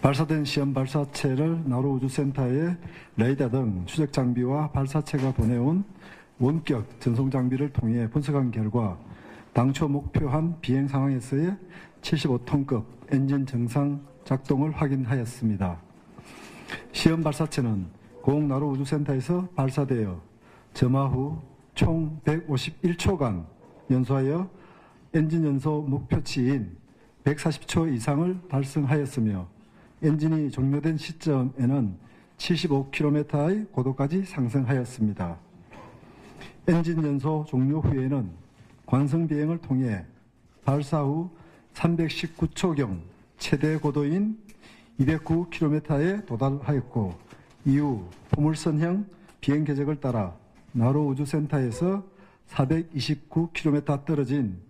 발사된 시험 발사체를 나로 우주센터에 레이더 등 추적 장비와 발사체가 보내온 원격 전송 장비를 통해 분석한 결과 당초 목표한 비행 상황에서의 75톤급 엔진 정상 작동을 확인하였습니다. 시험 발사체는 고흥 나로 우주센터에서 발사되어 점화 후 총 151초간 연소하여 엔진 연소 목표치인 140초 이상을 달성하였으며 엔진이 종료된 시점에는 75km의 고도까지 상승하였습니다. 엔진 연소 종료 후에는 관성 비행을 통해 발사 후 319초경 최대 고도인 209km에 도달하였고 이후 포물선형 비행 궤적을 따라 나로 우주센터에서 429km 떨어진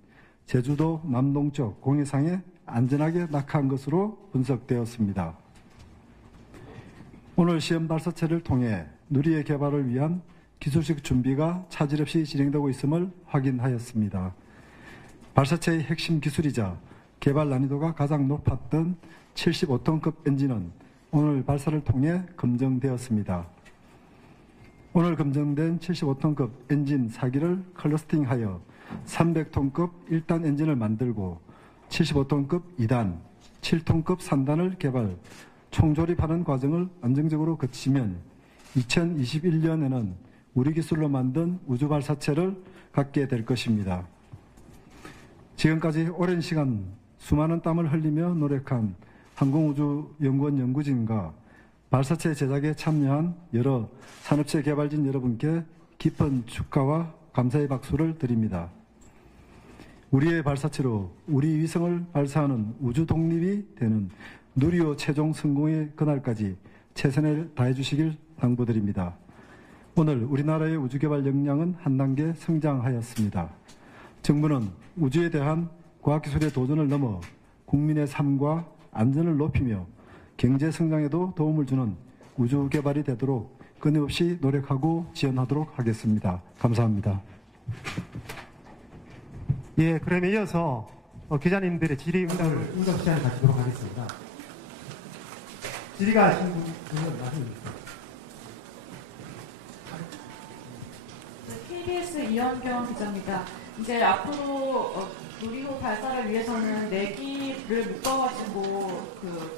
제주도 남동쪽 공해상에 안전하게 낙하한 것으로 분석되었습니다. 오늘 시험 발사체를 통해 누리의 개발을 위한 기술적 준비가 차질 없이 진행되고 있음을 확인하였습니다. 발사체의 핵심 기술이자 개발 난이도가 가장 높았던 75톤급 엔진은 오늘 발사를 통해 검증되었습니다. 오늘 검증된 75톤급 엔진 4기를 클러스팅하여 300톤급 1단 엔진을 만들고 75톤급 2단, 7톤급 3단을 개발, 총조립하는 과정을 안정적으로 거치면 2021년에는 우리 기술로 만든 우주발사체를 갖게 될 것입니다. 지금까지 오랜 시간 수많은 땀을 흘리며 노력한 항공우주연구원 연구진과 발사체 제작에 참여한 여러 산업체 개발진 여러분께 깊은 축하와 감사의 박수를 드립니다. 우리의 발사체로 우리 위성을 발사하는 우주 독립이 되는 누리호 최종 성공의 그날까지 최선을 다해 주시길 당부드립니다. 오늘 우리나라의 우주개발 역량은 한 단계 성장하였습니다. 정부는 우주에 대한 과학기술의 도전을 넘어 국민의 삶과 안전을 높이며 경제 성장에도 도움을 주는 우주 개발이 되도록 끊임없이 노력하고 지원하도록 하겠습니다. 감사합니다. 예, 그러면 이어서 기자님들의 질의응답 시간을 가지도록 하겠습니다. 질의가 하신 분은 말씀해주세요. KBS 이현경 기자입니다. 이제 앞으로 누리호 발사를 위해서는 4기를 묶어가지고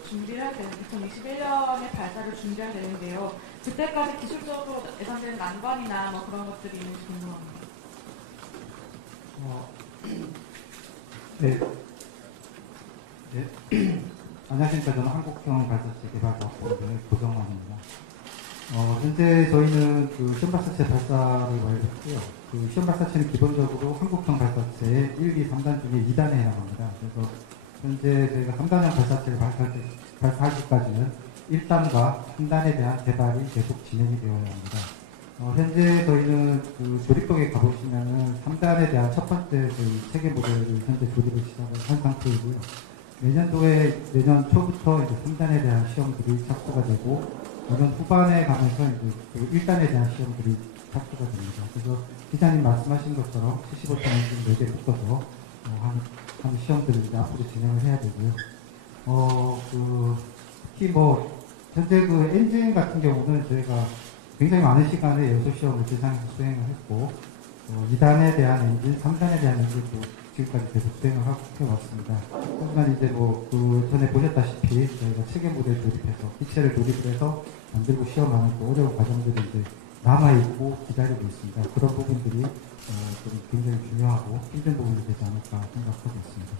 준비를 해야 되는 2021년에 발사를 준비해야 되는데요. 그때까지 기술적으로 예상되는 난관이나 뭐 그런 것들이 있는지 궁금합니다. 네. 안녕하십니까. 저는 한국형 발사체 개발과학부의 고정환입니다. 현재 저희는 시험 발사체 발사를 완료했고요. 시험 발사체는 기본적으로 한국형 발사체의 1, 2, 3단 중에 2단에 해당합니다. 그래서 현재 저희가 3단형 발사체를 발사하기까지는 1단과 3단에 대한 개발이 계속 진행이 되어야 합니다. 현재 저희는 조립dok에 가보시면은 3단에 대한 첫 번째 체계 모델을 현재 조립을 시작을 한 상태이고요. 내년 초부터 이제 3단에 대한 시험들이 착수가 되고, 내년 후반에 가면서 이제 1단에 대한 시험들이 착수가 됩니다. 그래서 기자님 말씀하신 것처럼 75톤 엔진 4개 묶어서 한 시험들을 이제 앞으로 진행을 해야 되고요. 특히 현재 엔진 같은 경우는 저희가 굉장히 많은 시간에 연소 시험을 지상에서 수행을 했고, 2단에 대한 엔진, 3단에 대한 엔진도 지금까지 계속 수행을 해왔습니다. 하지만 이제 전에 보셨다시피 저희가 체계 모델 조립해서, 기체를 조립을 해서 만들고 시험하는 어려운 과정들이 이제 남아있고 기다리고 있습니다. 그런 부분들이 좀 굉장히 중요하고 힘든 부분이 되지 않을까 생각하고 있습니다.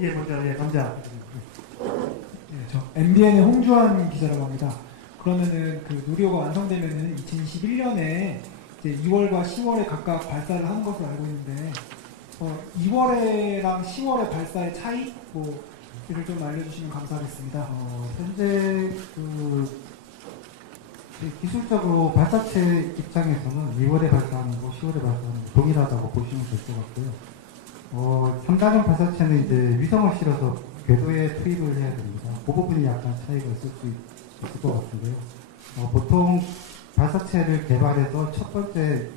예, 먼저, 감자. 저 MBN의 홍주환 기자라고 합니다. 그러면은 누리호가 완성되면은 2021년에 이제 2월과 10월에 각각 발사를 하는 것으로 알고 있는데 2월에랑 10월의 발사의 차이 이를 좀 알려주시면 감사하겠습니다. 현재 기술적으로 발사체 입장에서는 2월에 발사하는 거, 10월에 발사하는 거 동일하다고 보시면 될 것 같고요. 3단형 발사체는 이제 위성을 실어서 궤도에 투입을 해야 됩니다. 그 부분이 약간 차이가 있을 수 있을 것 같은데요. 보통 발사체를 개발해서 첫 번째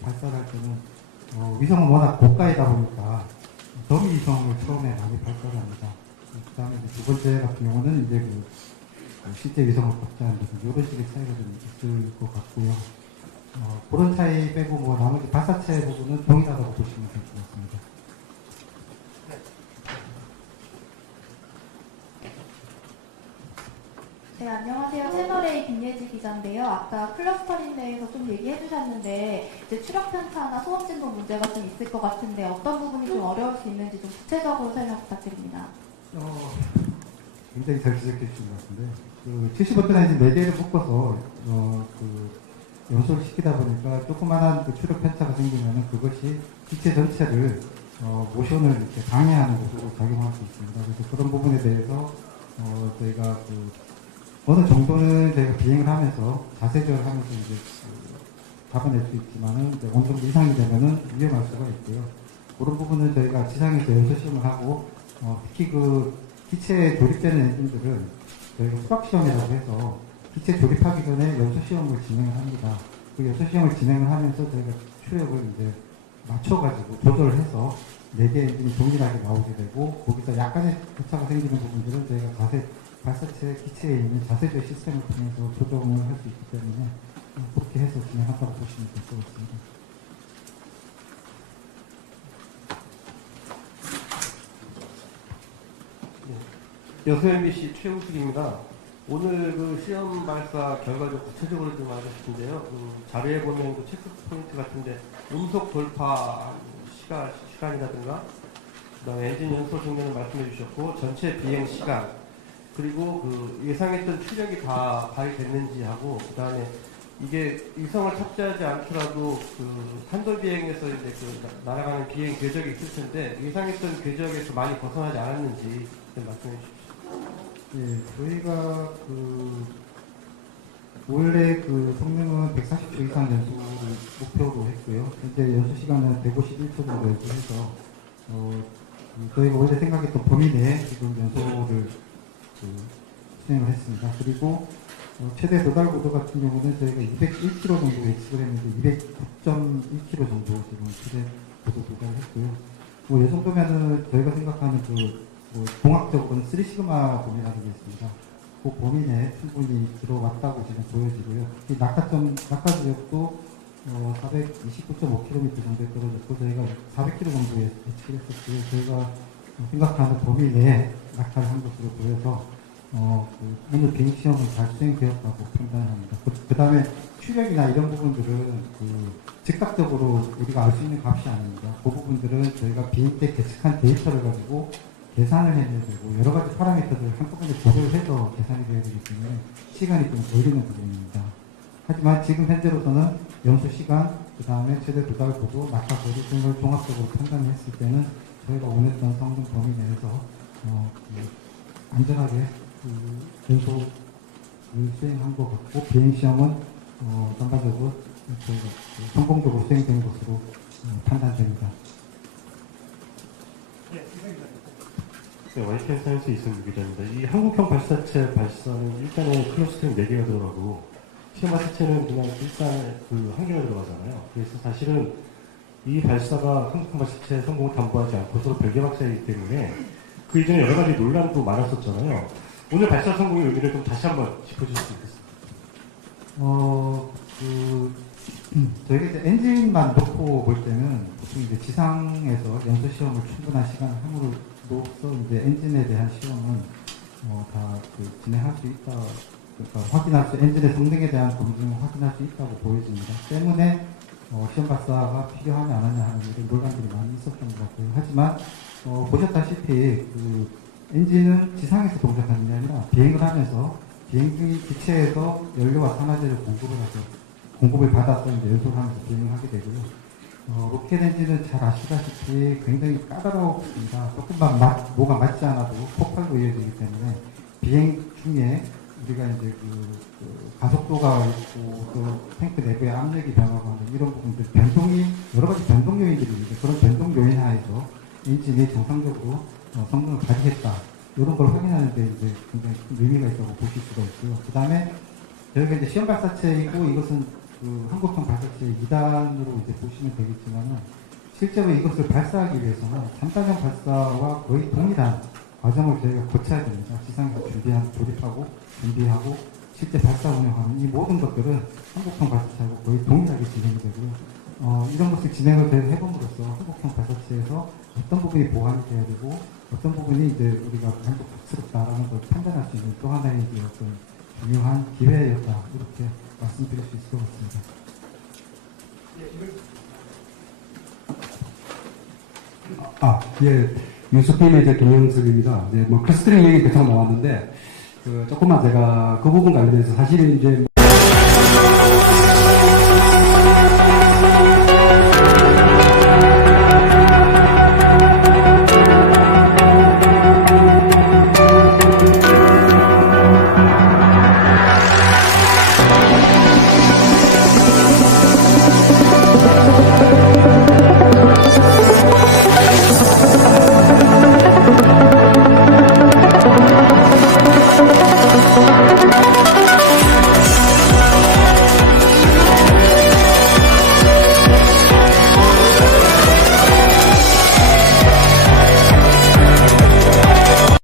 발사를 할 때는 위성은 워낙 고가이다 보니까 더미 위성을 처음에 많이 발사를 합니다. 그다음에 이제 두 번째 같은 경우는 이제 실제 위성을 복제한다든지 이런 식의 차이가 좀 있을 것 같고요. 그런 차이 빼고 뭐 나머지 발사체 부분은 동일하다고 보시면 될 것 같습니다. 네, 안녕하세요. 채널A 김예지 기자인데요. 아까 클러스터링 대해서 좀 얘기해 주셨는데 이제 추력 편차나 소음 진동 문제가 좀 있을 것 같은데 어떤 부분이 좀 어려울 수 있는지 좀 구체적으로 설명 부탁드립니다. 굉장히 잘 지적해 주신 것 같은데, 70W 엔진 4개를 묶어서, 연소를 시키다 보니까 조그만한 추력 편차가 생기면 그것이 기체 전체를, 모션을 이렇게 방해하는 것으로 작용할 수 있습니다. 그래서 그런 부분에 대해서, 저희가 어느 정도는 저희가 비행을 하면서 자세 조절을 하면서 이제 잡아낼 수 있지만은 이제 어느 정도 이상이 되면은 위험할 수가 있고요. 그런 부분은 저희가 지상에서 연소 시험을 하고, 특히 기체에 조립되는 엔진들은 저희가 수학 시험이라고 해서 기체 조립하기 전에 연소 시험을 진행을 합니다. 그 연소 시험을 진행을 하면서 저희가 추력을 이제 맞춰가지고 조절을 해서 4개 엔진이 동일하게 나오게 되고, 거기서 약간의 격차가 생기는 부분들은 저희가 발사체 기체에 있는 자세조절 시스템을 통해서 조정을 할 수 있기 때문에 그렇게 해서 진행한다고 보시면 될 것 같습니다. 여수 MBC 최우식입니다. 오늘 그 시험 발사 결과 좀 구체적으로 좀 알고 싶은데요. 자료에 보면 그 체크 포인트 같은데 음속 돌파 시간이라든가, 그다음에 엔진 연소 정도는 말씀해 주셨고, 전체 비행 시간, 그리고 그 예상했던 추력이 다 발휘됐는지 하고, 그다음에 이게 위성을 탑재하지 않더라도 그 탄도 비행에서 이제 날아가는 비행 궤적이 있을 텐데 예상했던 궤적에서 많이 벗어나지 않았는지 좀 말씀해 주십시오. 예, 저희가 원래 성능은 140초 이상 연소를 목표로 했고요. 현재 연소 시간은 151초 정도 연소해서, 저희가 원래 생각했던 범위 내에 지금 연소를 진행을 했습니다. 그리고 최대 도달 고도 같은 경우는 저희가 201km 정도 예측을 했는데 209.1km 정도 지금 최대 고도 도달했고요. 이 정도면은 저희가 생각하는 공학적으로는 3시그마 범위라는 게 있습니다. 그 범위 내에 충분히 들어왔다고 지금 보여지고요. 특히 낙하 지역도 429.5km 정도에 떨어졌고, 저희가 400km 정도에 예측을 했었고요. 저희가 생각하는 범위 내에 낙하를 한 것으로 보여서 오늘 비행 시험은 잘 수행되었다고 판단합니다. 그 다음에 추력이나 이런 부분들은 즉각적으로 우리가 알 수 있는 값이 아닙니다. 그 부분들은 저희가 비행 때 계측한 데이터를 가지고 계산을 해야 되고, 여러 가지 파라미터들을 한꺼번에 조절해서 계산이 되어야 되기 때문에 시간이 좀 걸리는 부분입니다. 하지만 지금 현재로서는 연소 시간, 그 다음에 최대 도달 고도, 낙하 거리 등을 종합적으로 판단했을 때는 저희가 원했던 성능 범위 내에서 안전하게 연소를 수행한 것 같고, 비행 시험은 전반적으로 저희가 성공적으로 수행된 것으로 판단됩니다. 네, YTN 사이언스 이승규 기자입니다. 이 한국형 발사체 발사는 일단은 클러스터링 4개가 들어가고, 시험 발사체는 그냥 일단 한 개가 들어가잖아요. 그래서 사실은 이 발사가 한국형 발사체 성공을 담보하지 않고 서로 별개 발사이기 때문에 그 이전에 여러 가지 논란도 많았었잖아요. 오늘 발사 성공의 의미를 좀 다시 한번 짚어주실 수 있겠습니까? 저희가 이제 엔진만 놓고 볼 때는 보통 이제 지상에서 연소 시험을 충분한 시간을 함으로써 이제 엔진에 대한 시험은 다 진행할 수 있다, 그러니까 엔진의 성능에 대한 검증을 확인할 수 있다고 보여집니다. 때문에 시험 발사가 필요하냐 안 하냐 하는 이런 논란들이 많이 있었던 것 같고요. 하지만 보셨다시피 엔진은 지상에서 동작하는 게 아니라 비행을 하면서 비행 중인 기체에서 연료와 산화제를 공급을 받아서 이제 연소를 하면서 비행을 하게 되고요. 로켓 엔진은 잘 아시다시피 굉장히 까다롭습니다. 조금만 뭐가 맞지 않아도 폭발로 이어지기 때문에 비행 중에 우리가 이제 가속도가 있고 또 탱크 내부의 압력이 변하고 하는 이런 부분들 여러 가지 변동 요인들이 있는데, 그런 변동 요인 하에서 엔진이 정상적으로 성능을 발휘했다, 이런 걸 확인하는 데 이제 굉장히 큰 의미가 있다고 보실 수가 있고요. 그 다음에 저희가 이제 시험 발사체이고, 이것은 한국형 발사체 2단으로 이제 보시면 되겠지만은, 실제로 이것을 발사하기 위해서는 3단형 발사와 거의 동일한 과정을 저희가 고쳐야 됩니다. 지상에서 조립하고 준비하고 실제 발사 운영하는 이 모든 것들은 한국형 발사체하고 거의 동일하게 진행이 되고요. 이런 것을 진행을 해봄으로써 한국형 발사체에서 어떤 부분이 보완이 돼야 되고 어떤 부분이 이제 우리가 만족스럽다라는 걸 판단할 수 있는 또 하나의 이제 어떤 중요한 기회였다 이렇게 말씀드릴 수 있을 것 같습니다. 예, 뉴스피임의 이제 김영석입니다. 네, 뭐 클러스터링 얘기 계속 나왔는데 조금만 제가 그 부분 관련해서 사실은 이제 Thank you.